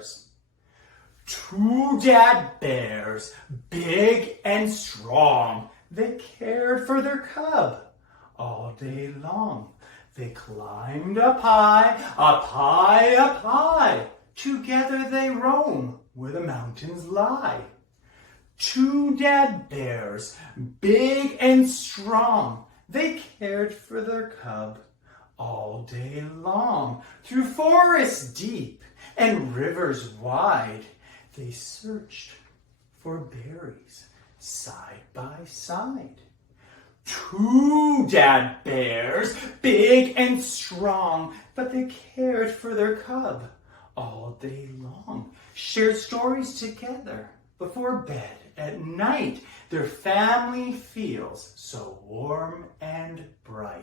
bears. Two dad bears, big and strong, they cared for their cub all day long. They climbed up high, up high, up high. Together they roam where the mountains lie. Two dad bears, big and strong, they cared for their cub all day long. Through forests deep and rivers wide, they searched for berries side by side. Two dad bears, big and strong, but they cared for their cub all day long. Shared stories together before bed at night. Their family feels so warm and bright.